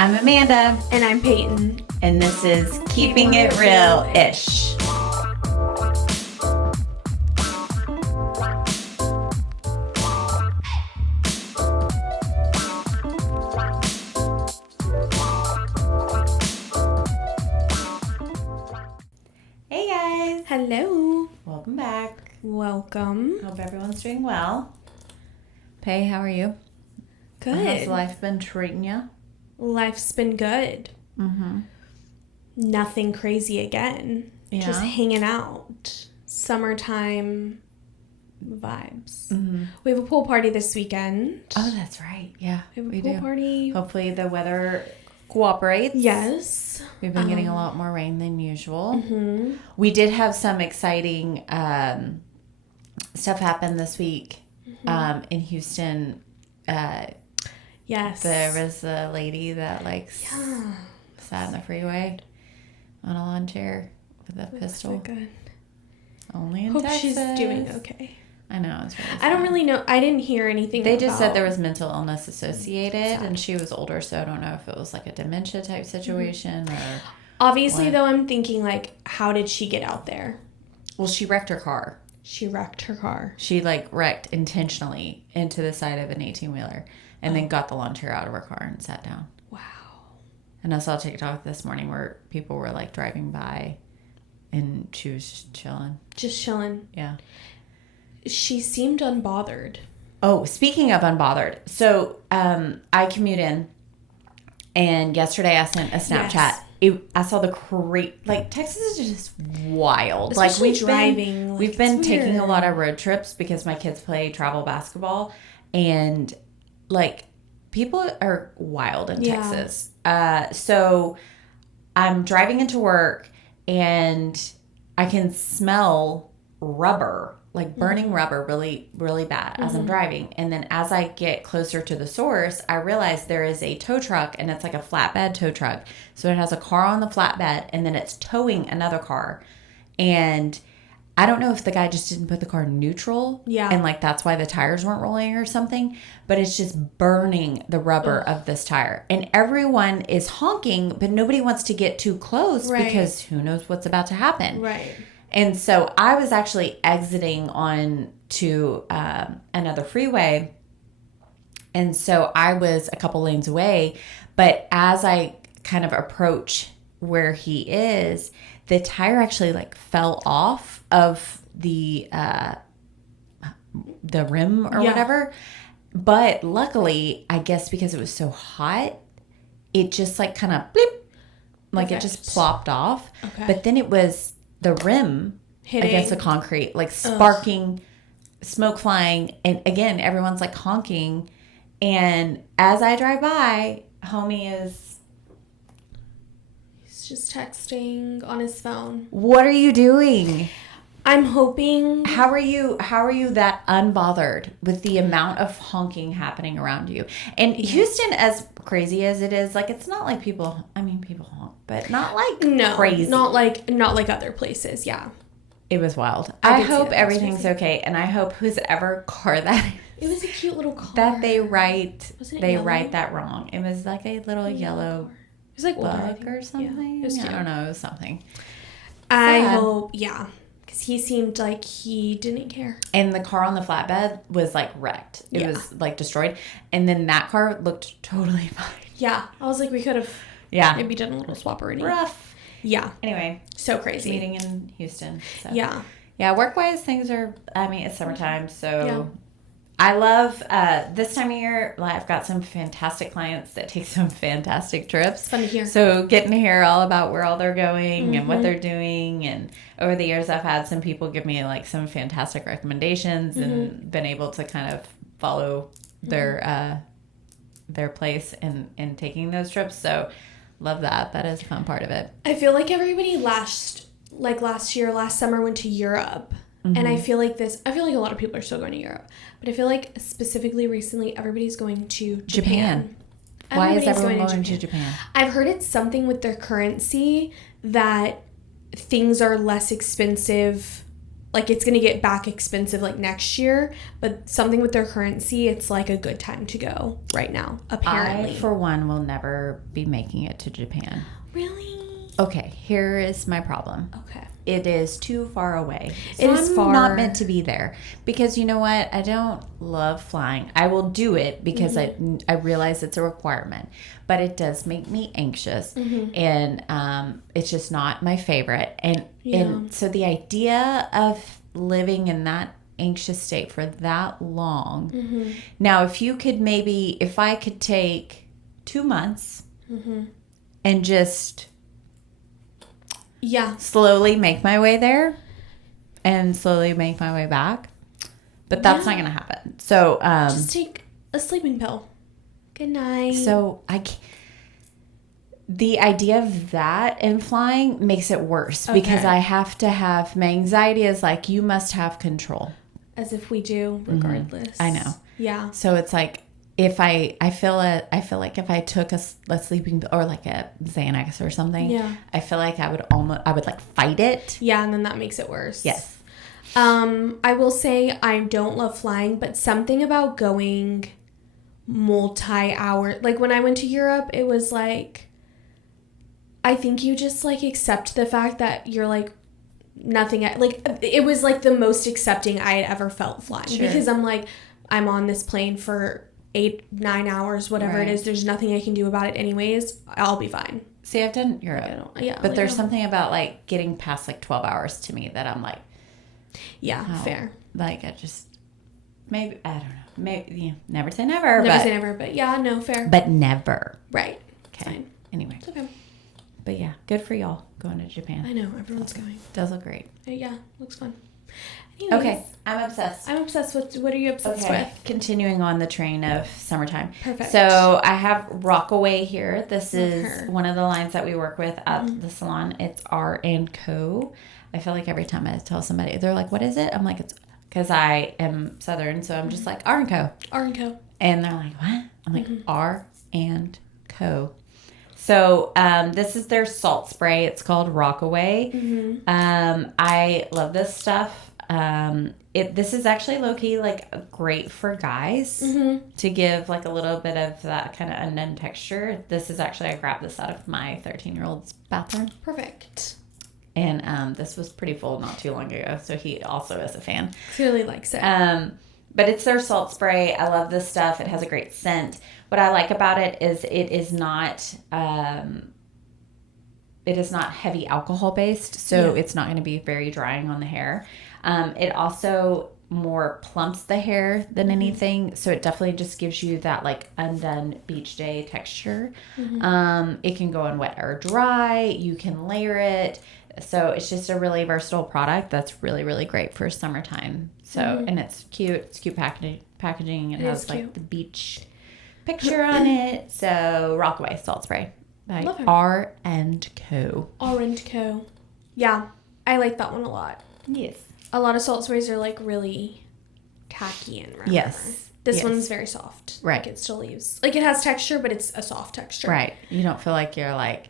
I'm Amanda. And I'm Peyton. And this is Keeping It Real-ish. Hey guys. Hello. Welcome back. Welcome. Hope everyone's doing well. Pay, how are you? Good. How's life been treating you? Life's been good. Mm-hmm. Nothing crazy again. Yeah. Just hanging out. Summertime vibes. Mm-hmm. We have a pool party this weekend. Oh, that's right. Yeah, We have a pool party. Hopefully the weather cooperates. Yes. We've been getting a lot more rain than usual. Mm-hmm. We did have some exciting stuff happen this week in Houston. Yes. There was a lady that sat in the freeway on a lawn chair with a pistol. That's good. Only in Hope Texas. she's doing okay. I know. It's really sad. I don't really know. I didn't hear anything. They just said there was mental illness associated, Sad. and she was older, so I don't know if it was like a dementia type situation or... Obviously, what? though, I'm thinking, how did she get out there? Well, she wrecked her car. She wrecked her car. She wrecked intentionally into the side of an 18-wheeler and then got the lawn chair out of her car and sat down. Wow. And I saw a TikTok this morning where people were driving by and she was just chilling. Just chilling. Yeah. She seemed unbothered. Oh, speaking of unbothered. So I commute in and yesterday I sent a Snapchat. Yes. I saw the Texas is just wild. Especially driving. We've been taking a lot of road trips because my kids play travel basketball, and people are wild in Texas. So I'm driving into work and I can smell rubber, burning rubber really, really bad as I'm driving. And then as I get closer to the source, I realize there is a tow truck, and it's like a flatbed tow truck. So it has a car on the flatbed and then it's towing another car. And I don't know if the guy just didn't put the car in neutral. Yeah. And that's why the tires weren't rolling or something. But it's just burning the rubber of this tire. And everyone is honking, but nobody wants to get too close because who knows what's about to happen. Right. And so I was actually exiting on to another freeway. And so I was a couple lanes away. But as I kind of approach where he is, the tire actually fell off of the rim or whatever. But luckily, I guess because it was so hot, it just kind of bleep, it just plopped off. Okay. But then it was the rim against the concrete, sparking, smoke flying. And again, everyone's honking. And as I drive by, homie is... He's just texting on his phone. What are you doing? I'm hoping... How are you that unbothered with the amount of honking happening around you? And Houston, as crazy as it is, it's not like people... I mean, people honk, but not crazy. Not like other places, yeah. It was wild. I hope everything's okay, and I hope whoever car that is... It was a cute little car. That they write yellow? Write that wrong. It was a little yellow It was bug or something. Yeah, it was cute. I don't know. It was something. I hope, yeah. Because he seemed like he didn't care. And the car on the flatbed was wrecked. It was destroyed. And then that car looked totally fine. Yeah. I was like, we could have maybe done a little swapperini. Rough. Yeah. Anyway. So crazy. Meeting in Houston. So. Yeah. Yeah, work-wise, things are, it's summertime, so I love this time of year. I've got some fantastic clients that take some fantastic trips. It's fun to hear. So getting to hear all about where all they're going and what they're doing. And over the years, I've had some people give me some fantastic recommendations and been able to kind of follow their place in taking those trips. So love that. That is a fun part of it. I feel like everybody last summer went to Europe. And I feel like a lot of people are still going to Europe. But I feel like specifically recently, everybody's going to Japan. Why is everyone going to Japan? I've heard it's something with their currency that things are less expensive like it's going to get back expensive like next year, but something with their currency, it's like a good time to go right now, apparently. I, for one, will never be making it to Japan. Really? Okay, here is my problem. Okay. It is too far away. It is far. Not meant to be there. Because you know what? I don't love flying. I will do it because I realize it's a requirement. But it does make me anxious. And it's just not my favorite. And so the idea of living in that anxious state for that long. Now, if I could take 2 months and just... slowly make my way there and slowly make my way back. But that's not going to happen. So, just take a sleeping pill. Good night. So, the idea of that and flying makes it worse because I have to have, my anxiety is like, you must have control. As if we do, regardless. I know. Yeah. So it's like, if I feel like if I took a sleeping or like a Xanax or something, I feel like I would like fight it. Yeah, and then that makes it worse. Yes. I will say I don't love flying, but something about going multi-hour, like when I went to Europe, it was like, I think you just like accept the fact that you're like nothing, like it was like the most accepting I had ever felt flying because I'm like, I'm on this plane for 8-9 hours, whatever it is. There's nothing I can do about it anyways. I'll be fine. See, I've done Europe. But there's something about like getting past like 12 hours to me that I'm like, fair. Like I just, maybe, I don't know. Maybe, never say never. Never say never, but fair. But never. Right. Okay. Fine. Anyway. It's okay. But yeah, good for y'all going to Japan. I know, everyone's going. Does look great. Yeah, looks fun. Anyways, okay, I'm obsessed. with, what are you obsessed with? Continuing on the train of summertime. Perfect. So I have Rockaway here. This is one of the lines that we work with at the salon. It's R&Co. I feel like every time I tell somebody, they're like, what is it? I'm like, it's because I am Southern, so I'm just like, R&Co. R&Co. And they're like, what? I'm like, R&Co. So this is their salt spray. It's called Rockaway. I love this stuff. This is actually low-key like great for guys to give like a little bit of that kind of undone texture. This is actually, I grabbed this out of my 13-year-old's bathroom. Perfect. And this was pretty full not too long ago, so he also is a fan. Clearly likes it. But it's their salt spray. I love this stuff. It has a great scent. What I like about it is it is not heavy alcohol based, so it's not going to be very drying on the hair. It also more plumps the hair than anything, so it definitely just gives you that like undone beach day texture. It can go on wet or dry. You can layer it. So it's just a really versatile product that's really, really great for summertime. So, and it's cute. It's cute packaging. It has like the beach picture on it. So Rockaway salt spray by R&Co. R&Co. Yeah, I like that one a lot. Yes. A lot of salt sprays are like really tacky and rough. Yes. This one's very soft. Right. Like it still leaves, like it has texture, but it's a soft texture. Right. You don't feel like you're like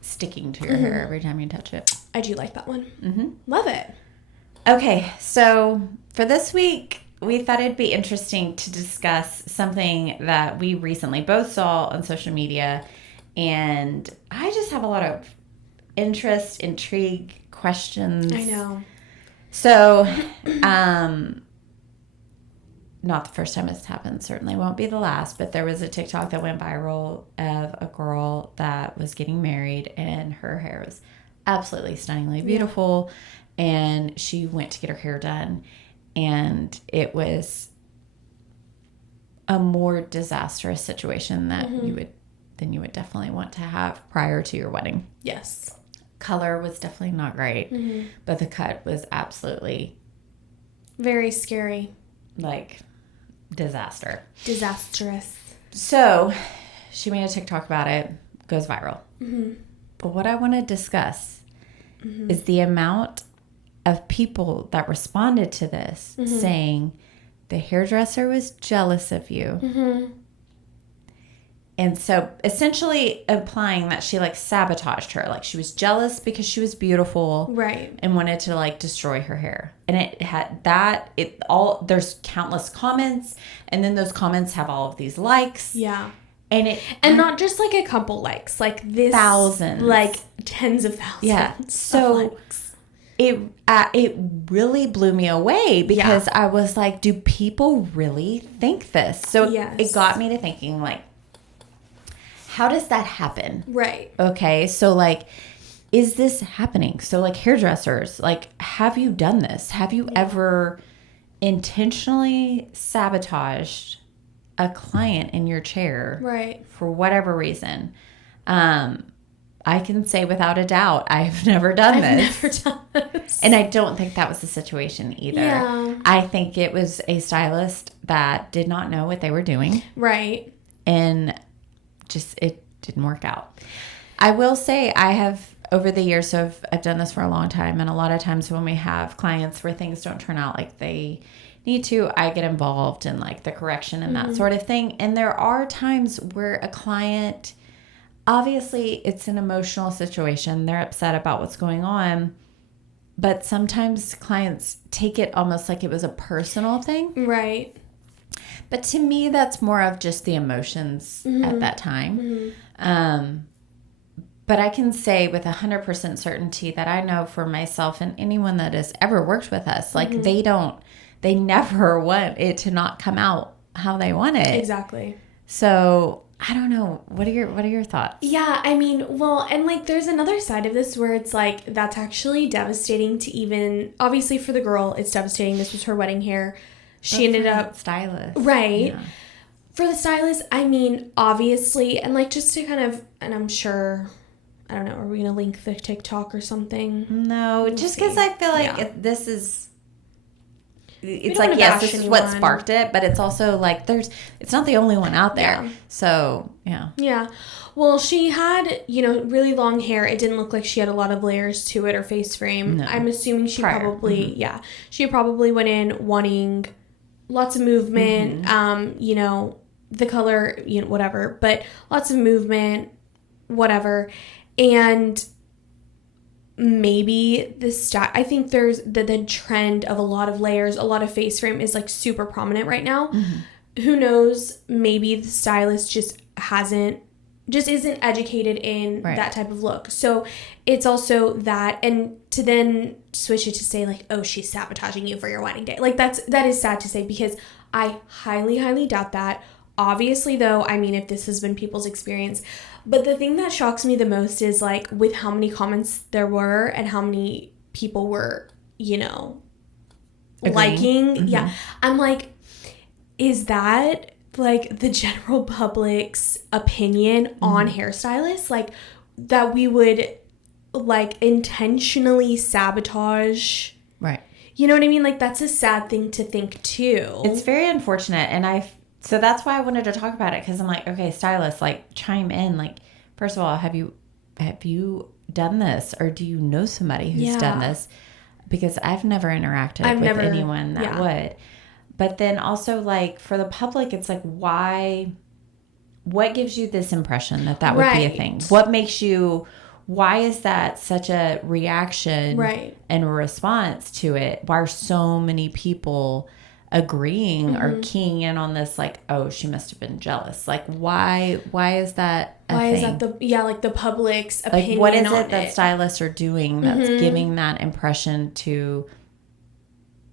sticking to your hair every time you touch it. I do like that one. Love it. Okay, so for this week, we thought it'd be interesting to discuss something that we recently both saw on social media, and I just have a lot of interest, intrigue, questions. I know. So, not the first time it's happened, certainly won't be the last, but there was a TikTok that went viral of a girl that was getting married and her hair was absolutely stunningly beautiful, and she went to get her hair done, and it was a more disastrous situation that you would definitely want to have prior to your wedding. Yes. Color was definitely not great, but the cut was absolutely very scary. Like disaster. Disastrous. So she made a TikTok about it, goes viral. But what I want to discuss is the amount of people that responded to this saying the hairdresser was jealous of you And so essentially implying that she like sabotaged her. Like she was jealous because she was beautiful. Right. And wanted to like destroy her hair. And it had there's countless comments. And then those comments have all of these likes. Yeah. And not just like a couple likes, like this. Thousands. Like tens of thousands. Yeah. So likes. It really blew me away because I was like, do people really think this? So it got me to thinking like, how does that happen? Right. Okay. So like, is this happening? So like hairdressers, like, have you done this? Have you ever intentionally sabotaged a client in your chair? Right. For whatever reason? I can say without a doubt, I've never done this. And I don't think that was the situation either. Yeah. I think it was a stylist that did not know what they were doing. Right. And just it didn't work out. I will say I have over the years, so I've done this for a long time, and a lot of times when we have clients where things don't turn out like they need to, I get involved in like the correction and that sort of thing. And there are times where a client, obviously it's an emotional situation, they're upset about what's going on, but sometimes clients take it almost like it was a personal thing. Right. But to me, that's more of just the emotions at that time. But I can say with 100% certainty that I know for myself and anyone that has ever worked with us, like they never want it to not come out how they want it. Exactly. So I don't know. What are your thoughts? Yeah, I mean, well, and like there's another side of this where it's like that's actually devastating to even, obviously for the girl, it's devastating. This was her wedding hair. She ended up stylist. Right. Yeah. For the stylist, I mean, obviously, and like just to kind of, and I'm sure, I don't know, are we going to link the TikTok or something? No, just because I feel like this is, it's like, yes, this is what sparked it, but it's also like it's not the only one out there. Yeah. So, yeah. Yeah. Well, she had, really long hair. It didn't look like she had a lot of layers to it or face frame. No. I'm assuming she probably, she probably went in wanting lots of movement, the color, whatever, but lots of movement, whatever. And maybe I think there's the trend of a lot of layers, a lot of face frame is like super prominent right now. Who knows? Maybe the stylist just isn't educated in that type of look. So it's also that, and to then switch it to say like, oh, she's sabotaging you for your wedding day. Like that is sad to say because I highly, highly doubt that. Obviously though, I mean, if this has been people's experience, but the thing that shocks me the most is like with how many comments there were and how many people were, liking. Yeah. I'm like, is that like the general public's opinion on hairstylists? Like that we would like intentionally sabotage. Right. You know what I mean? Like that's a sad thing to think too. It's very unfortunate. And so that's why I wanted to talk about it. Cause I'm like, okay, stylists, like chime in. Like, first of all, have you done this or do you know somebody who's done this? Because I've never interacted with anyone that would. But then also, like, for the public, it's like, what gives you this impression that would be a thing? What makes you, why is that such a reaction and a response to it? Why are so many people agreeing or keying in on this, like, oh, she must have been jealous? Like, why is that a thing? Is that the public's opinion? Like, what is it that stylists are doing that's giving that impression to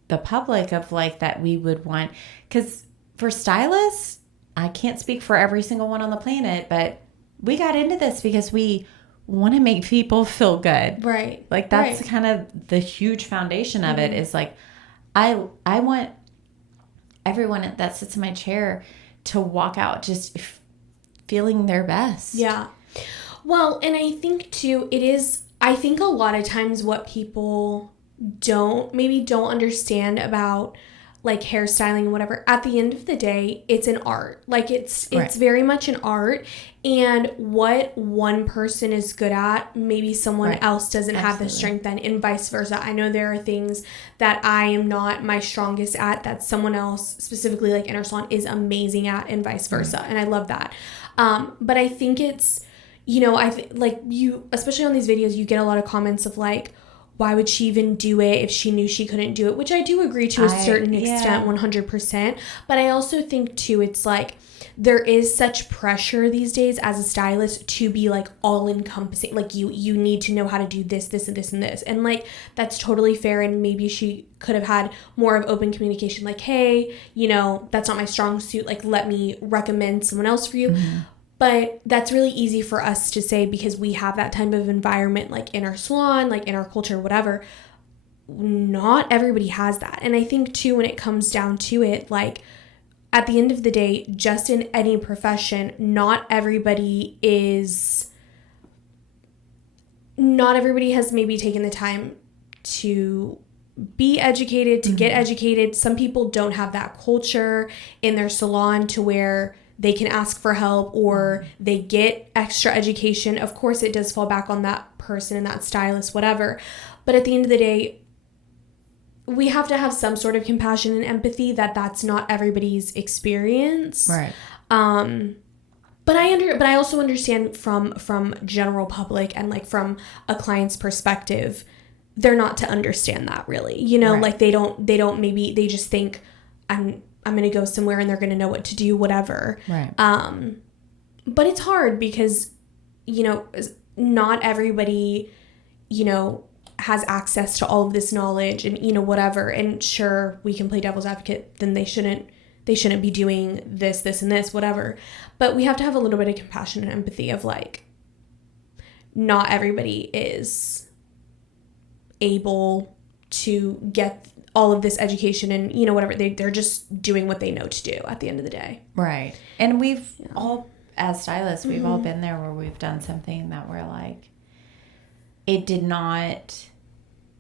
the public of like that we would want? Because for stylists, I can't speak for every single one on the planet, but we got into this because we want to make people feel good. Right. Like that's kind of the huge foundation of it is like, I want everyone that sits in my chair to walk out just feeling their best. Yeah. Well, and I think too, I think a lot of times what people don't understand about like hairstyling and whatever, at the end of the day, it's an art. Like it's very much an art, and what one person is good at, maybe someone else doesn't have the strength in, and vice versa. I know there are things that I am not my strongest at that someone else, specifically like inner salon, is amazing at, and vice versa. And I love that. But I think it's, like you, especially on these videos, you get a lot of comments of like, why would she even do it if she knew she couldn't do it? Which I do agree to a certain extent, 100%. But I also think too, it's like, there is such pressure these days as a stylist to be like all encompassing. Like you need to know how to do this, this, and this, and this. And like, that's totally fair. And maybe she could have had more of open communication. Like, hey, that's not my strong suit. Like, let me recommend someone else for you. Mm-hmm. But that's really easy for us to say because we have that type of environment, like in our salon, like in our culture, whatever. Not everybody has that. And I think too, when it comes down to it, like, at the end of the day, just in any profession, not everybody has maybe taken the time to be educated, to get educated. Some people don't have that culture in their salon to where they can ask for help or they get extra education. Of course, it does fall back on that person and that stylist, whatever. But at the end of the day, we have to have some sort of compassion and empathy that's not everybody's experience. Right. But I also understand from general public and like from a client's perspective, they're not to understand that really. Right. Like they don't maybe they just think I'm going to go somewhere and they're going to know what to do, whatever. Right. But it's hard because not everybody, has access to all of this knowledge and whatever. And sure, we can play devil's advocate, then they shouldn't be doing this and this, whatever. But we have to have a little bit of compassion and empathy of like, not everybody is able to get all of this education and whatever. They're just doing what they know to do at the end of the day. Right. And we've all, as stylists, we've all been there where we've done something that we're like, it did not,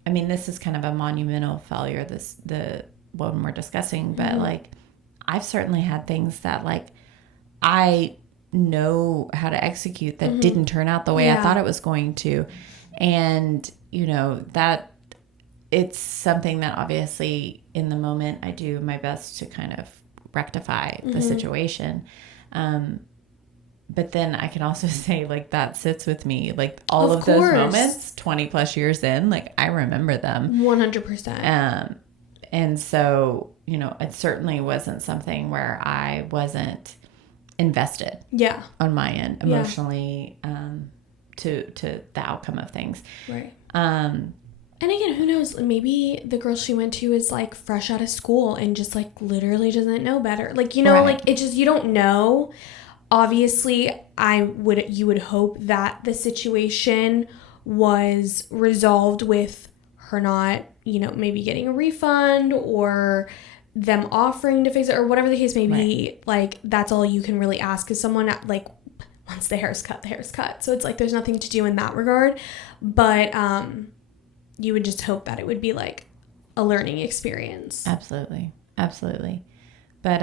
I mean, this is kind of a monumental failure, the one we're discussing, but like, I've certainly had things that like, I know how to execute that didn't turn out the way I thought it was going to. And, that it's something that obviously in the moment I do my best to kind of rectify the situation. But then I can also say like that sits with me, like all of those moments 20 plus years in, like I remember them 100%. And so, it certainly wasn't something where I wasn't invested on my end emotionally, to the outcome of things. Right. And again, who knows, maybe the girl she went to is like fresh out of school and just like literally doesn't know better. Like, like it just, you don't know. Obviously, you would hope that the situation was resolved with her not, maybe getting a refund or them offering to fix it or whatever the case may be. Right. Like, that's all you can really ask is someone, like, once the hair's cut, the hair's cut. So it's like there's nothing to do in that regard. But you would just hope that it would be like a learning experience. Absolutely. But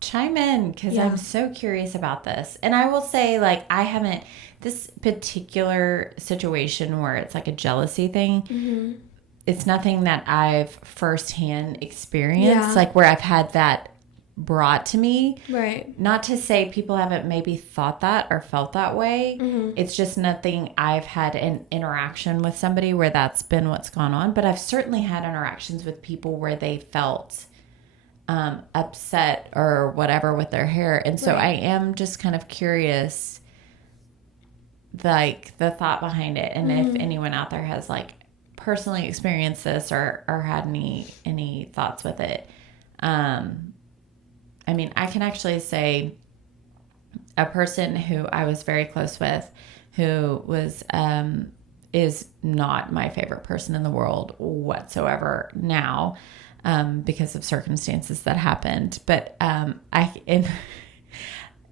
chime in because I'm so curious about this. And I will say, like, I haven't, this particular situation where it's like a jealousy thing, it's nothing that I've firsthand experienced, like where I've had that brought to me. Right. Not to say people haven't maybe thought that or felt that way. It's just nothing I've had an interaction with somebody where that's been what's gone on. But I've certainly had interactions with people where they felt upset or whatever with their hair. And so I am just kind of curious, like the thought behind it. And if anyone out there has like personally experienced this or had any thoughts with it. I mean, I can actually say a person who I was very close with who was, is not my favorite person in the world whatsoever now. Because of circumstances that happened. But I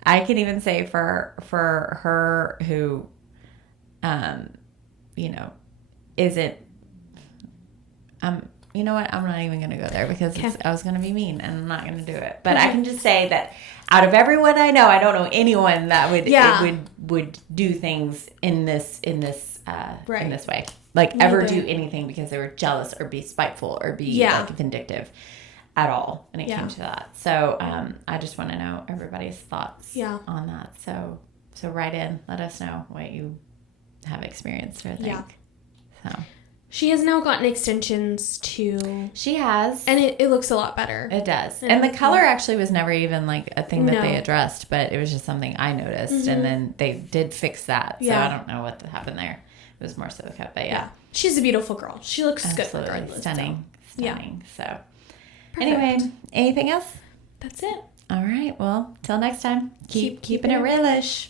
can even say for her who, isn't, you know what? I'm not even going to go there because I was going to be mean and I'm not going to do it. But I can just say that out of everyone I know, I don't know anyone that would do things in this way. Like ever do anything because they were jealous or be spiteful or be like vindictive. at all when it came to that. So I just want to know everybody's thoughts on that. So write in, let us know what you have experienced or think. Yeah. So she has now gotten extensions too. She has. And it looks a lot better. It does. And the color actually was never even like a thing that they addressed, but it was just something I noticed. And then they did fix that. So I don't know what happened there. It was more so the cut, but yeah. She's a beautiful girl. She looks Absolutely. good regardless. Stunning. So Perfect. Anyway, anything else? That's it. All right. Well, till next time, keep keeping it realish.